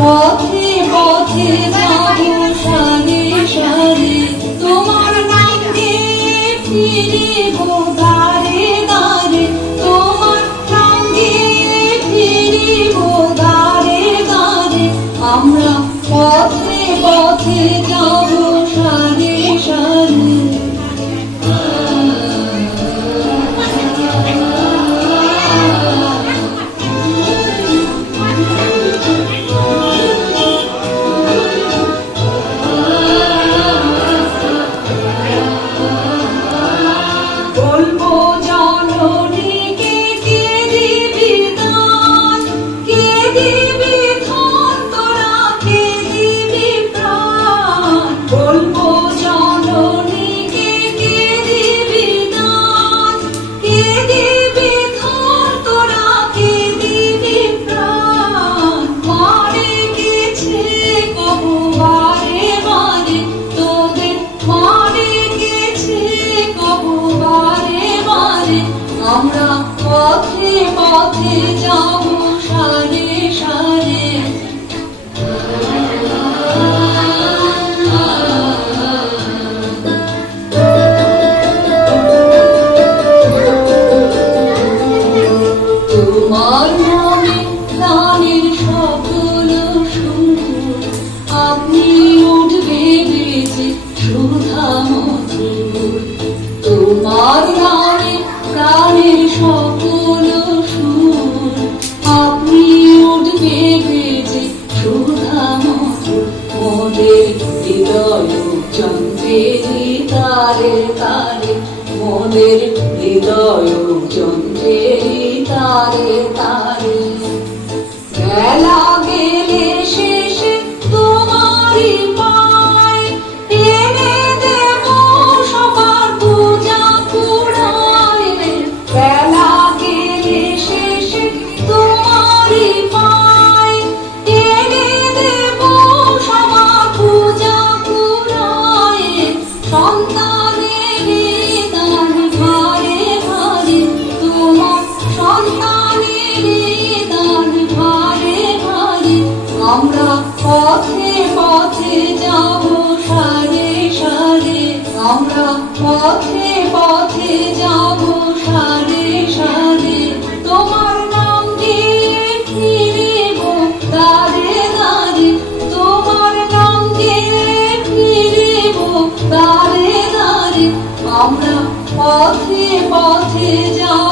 পথে পথে যাবো সারে সারে, তোমার নাম গেয়ে ফিরিব দ্বারে দ্বারে, তোমার নাম গেয়ে ফিরিব দ্বারে দ্বারে। আমরা পথে পথে যাবো সারে সারে। বলবো জননীকে কে দিবি দান, কে দিবি ধন, তোরা কে দিবি প্রাণ। বলবো জননীকে কে দিবি দান, কে দিবি ধন, তোরা কে দিবি প্রাণ। মারে গেছে কবু বারে বারে, তোদের মারে গেছে কবু বারে বারে। আমরা পথে পথে যাবো সারে সারে। তোমার নামে প্রাণের সকল সুর, আপনি উঠবে বেজে সুধা মধুর। তোমার নামে প্রাণের সকল সুর, আপনি উঠবে বেজে সুধা মধুর। মোদের হৃদয় চন্দ্রেরই তারে তারে, মোদের হৃদয় চন্দ্রেরই তারে তারে। বেলা গেলে শেষে তোমারই পায়, এনে দেব সবার পূজা কুড়ায়। বেলা গেলে শেষে তোমারই পায়, এনে দেব সবার পূজা কুড়ায়। সন্তানের দান ভারে ভারে, তোমার সন্তানের দান ভারে ভারে। আমরা পথে পথে যাবো সারে সারে, আমরা পথে পথে যাবো সারে সারে। তোমার নাম গেয়ে ফিরিব দ্বারে দ্বারে, তোমার নাম গেয়ে ফিরিব দ্বারে দ্বারে। আমরা পথে পথে যাবো